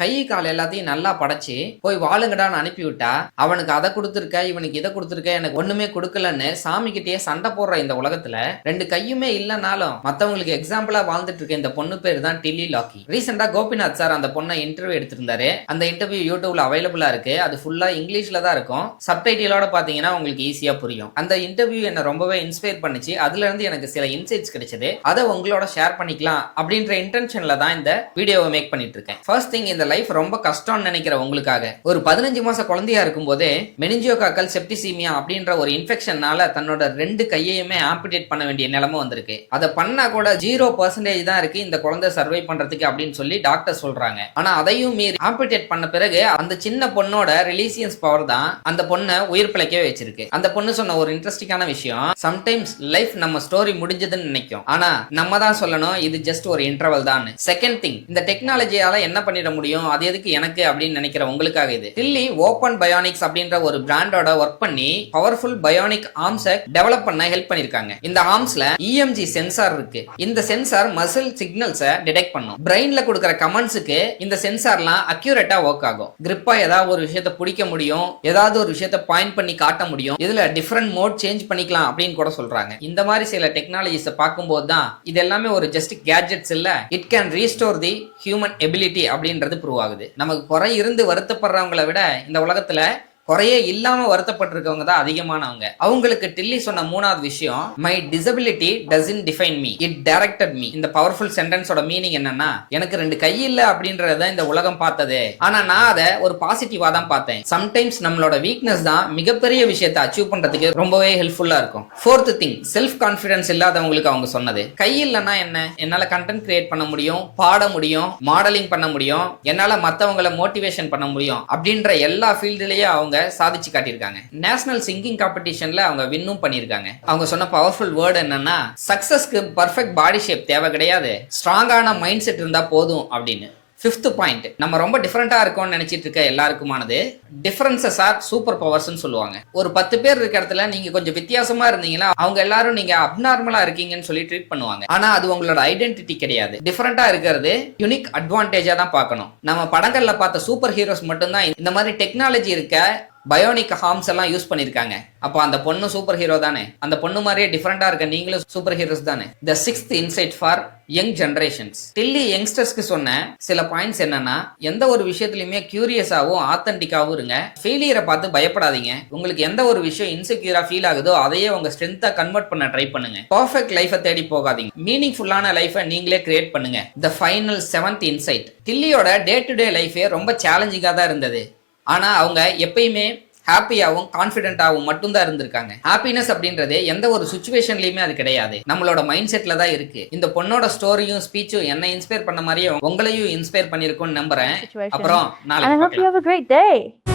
கை கால் எல்லாத்தையும் நல்லா படைச்சு போய் வாழுங்கடான்னு அனுப்பிவிட்டா அவனுக்கு அதை கொடுத்துருக்க இவனுக்கு இதை கொடுத்துருக்க எனக்கு ஒண்ணுமே கொடுக்கலன்னு சாமி கிட்டே சண்டை போடுற இந்த உலகத்துல ரெண்டு கையுமே இல்லைனாலும் மத்தவங்களுக்கு எக்ஸாம்பிளா வாழ்ந்துட்டு இருக்க இந்த பொண்ணு பேர் தான் டில்லி லாக்கி. ரீசெண்டா கோபிநாத் சார் அந்த பொண்ணை இன்டர்வியூ எடுத்திருந்தாரு. அந்த இன்டர்வியூ யூடியூப்ல அவைலபிளா இருக்கு. அது ஃபுல்லா இங்கிலீஷ்ல தான் இருக்கும். சப்டைட்டிலோட பாத்தீங்கன்னா உங்களுக்கு ஈஸியா புரியும். அந்த இன்டர்வியூ என்ன ரொம்பவே இன்ஸ்பயர் பண்ணிச்சு. அதுல இருந்து எனக்கு சில இன்சைட்ஸ் கிடைச்சது. அதை உங்களோட ஷேர் பண்ணிக்கலாம் அப்படின்ற இன்டென்ஷன்ல தான் இந்த வீடியோவை மேக் பண்ணிட்டு இருக்கேன். ஃபர்ஸ்ட் திங், இந்த லைஃப் ரொம்ப கஷ்டம்னு நினைக்கிற உங்களுக்காக ஒரு 15 மாச குழந்தையா இருக்கும் போதே மெனிஞ்சியோகாக்கல் செப்டிசீமியா அப்படின்ற ஒரு இன்ஃபெக்ஷனால தன்னோட 2 கையையுமே ஆம்பிடேட் பண்ண வேண்டிய நிலைமை வந்திருக்கு. அதை பண்ணா கூட 0% தான் இருக்கு இந்த குழந்தை சர்வை பண்றதுக்கு அப்படின்னு சொல்லி டாக்டர் சொல்றாங்க. ஆனா அதையும் மீறி ஆம்பிடேட் பண்ண பிறகு அந்த சின்ன பொண்ணோட ரிலீசியன்ஸ் பவர் தான் அந்த பொண்ணை உயிர் பிழைக்கவே வச்சிருக்கு. அந்த பொண்ணு சொன்ன ஒரு இன்ட்ரெஸ்டிங்கான விஷயம், சம்டைம்ஸ் லைஃப் நம்ம ஸ்டோரி முடிஞ்சதுன்னு நினைக்கும், ஆனா நம்ம தான் சொல்லணும் இது ஜஸ்ட் ஒரு இன்டர்வல் தான். செகண்ட் திங், இந்த டெக்னாலஜியால என்ன பண்ணிட முடியும், அது எதுக்கு எனக்கு அப்படின்னு நினைக்கிற உங்களுக்காக இது. டில்லி ஓபன் பயோனிக்ஸ் அப்படின்ற ஒரு பிராண்டோட ஒர்க் பண்ணி பவர்ஃபுல் பயோனிக் ஆர்ம்ஸை டெவலப் பண்ண ஹெல்ப் பண்ணிருக்காங்க. இந்த ஆர்ம்ஸ்ல இஎம்ஜி சென்சார் இருக்கு. இந்த சென்சார் மசில் சிக்னல்ஸை டிடெக்ட் பண்ணும். பிரெயின்ல கொடுக்கிற கமெண்ட்ஸுக்கு இந்த சென்சார்லாம் அக்யூரேட்டா ஒர்க் ஆகும். கிரிப்பா ஏதாவது ஒரு விஷயத்தை பிடிக்க முடியும், ஏதாவது ஒரு விஷயத்தை பாயிண்ட் பண்ணி காட்ட முடியும். இதுல டிஃபரெண்ட் மோட் சேஞ்ச் பண்ணிக்கலாம் அப்படின்னு கூட சொல்றாங்க. இந்த மாதிரி சில டெக்னாலஜிஸ் பார்க்கும்போது தான் இது எல்லாமே ஒரு ஜஸ்ட் கேட்ஜெட்ஸ் இல்ல, it can restore the human ability அப்படின்றது ப்ரூவ் ஆகுது. நமக்கு குறை இருந்து வருத்தப்படுறவங்களை விட இந்த உலகத்துல குறையே இல்லாம வருத்தப்பட்டிருக்கவங்க தான் அதிகமானவங்க. அவங்களுக்கு டில்லி சொன்ன 3வது விஷயம், my disability doesn't define me, it directed me. இந்த பவர்ஃபுல் சென்டென்ஸோட மீனிங் என்னன்னா, எனக்கு 2 கை இல்ல அப்படின்றத இந்த உலகம் பார்த்தது, ஆனா நான் அதை ஒரு பாசிட்டிவா தான் பார்த்தேன். சம்டைம்ஸ் நம்மளோட வீக்னஸ் தான் மிகப்பெரிய விஷயத்தை அச்சீவ் பண்றதுக்கு ரொம்பவே ஹெல்ப்ஃபுல்லா இருக்கும். ஃபோர்த் திங், செல்ஃப் கான்பிடன்ஸ் இல்லாதவங்களுக்கு அவங்க சொன்னது, கை இல்லைன்னா என்ன, என்னால கண்டென்ட் கிரியேட் பண்ண முடியும், பாட முடியும், மாடலிங் பண்ண முடியும், என்னால மத்தவங்களை மோட்டிவேஷன் பண்ண முடியும் அப்படின்ற எல்லா ஃபீல்டுலயே அவங்க சாதிச்சு காட்டியிருக்காங்க. நேஷனல் சிங்கிங் காம்படிஷன்ல அவங்க வின்னும் பண்ணிருக்காங்க. அவங்க சொன்ன பவர்ஃபுல் வேர்ட் என்னன்னா, சக்சஸ்க்கு பர்ஃபெக்ட் பாடி ஷேப் தேவை கிடையாது, ஸ்ட்ராங்கான மைண்ட் செட் இருந்தா போதும் அப்படின்னு. 5th பாயிண்ட், நம்ம ரொம்ப டிஃபரெண்டா இருக்கோம்னு நினைச்சிட்டு இருக்க எல்லாருக்குமானது, டிஃபரன்சஸ் ஆர் சூப்பர் பவர்ஸ்னு சொல்லுவாங்க. ஒரு 10 பேர் இருக்க இடத்துல நீங்க கொஞ்சம் வித்தியாசமா இருந்தீங்கன்னா அவங்க எல்லாரும் நீங்க அப்நார்மலா இருக்கீங்கன்னு சொல்லி ட்ரீட் பண்ணுவாங்க. ஆனா அது உங்களோட ஐடென்டிட்டி கிடையாது. டிஃபரெண்டா இருக்கிறது யூனிக் அட்வான்டேஜா தான் பார்க்கணும். நம்ம படங்கள்ல பார்த்த சூப்பர் ஹீரோஸ் மட்டும்தான் இந்த மாதிரி டெக்னாலஜி இருக்க பயோனிக் ஹார்ம்ஸ் எல்லாம் யூஸ் பண்ணிருக்காங்க. அப்போ அந்த பொண்ணு சூப்பர் ஹீரோ தானே, அந்த பொண்ணு மாதிரியே டிஃபரெண்டா இருக்க நீங்களும் சூப்பர் ஹீரோஸ் தானே. The 6th insight for young generations, Delhi யங்ஸ்டர்ஸ்க்கு சொன்ன சில பாயிண்ட்ஸ் என்னன்னா, எந்த ஒரு விஷயத்திலுமே கியூரியஸாவும் ஆத்தென்டிக்காவும் இருங்க. ஃபெயிலியரை பார்த்து பயப்படாதீங்க. உங்களுக்கு எந்த ஒரு விஷயம் இன்செக்யூரா ஃபீல் ஆகுதோ அதையே உங்க ஸ்ட்ரென்த்தா கன்வெர்ட் பண்ண ட்ரை பண்ணுங்க. பர்ஃபெக்ட் லைஃபை தேடி போகாதீங்க, மீனிங்ஃபுல்லான லைஃபை நீங்களே கிரியேட் பண்ணுங்க. த ஃபைனல் 7th இன்சைட், டில்லியோட டே டு டே லைஃபே ரொம்ப சேலஞ்சிங்கா தான் இருந்தது. ஆனா அவங்க எப்பயுமே ஹாப்பியாவும் கான்பிடென்ட்டாவும் மட்டும்தான் இருந்திருக்காங்க. ஹாப்பினஸ் அப்படின்றது எந்த ஒரு சுச்சுவேஷன்லயுமே அது கிடையாது, நம்மளோட மைண்ட் செட்ல தான் இருக்கு. இந்த பொண்ணோட ஸ்டோரியும் ஸ்பீச்சும் என்ன இன்ஸ்பயர் பண்ண மாதிரியே உங்களையும் இன்ஸ்பயர் பண்ணிருக்கும்னு நம்புறேன். அப்புறம் நாளைக்கு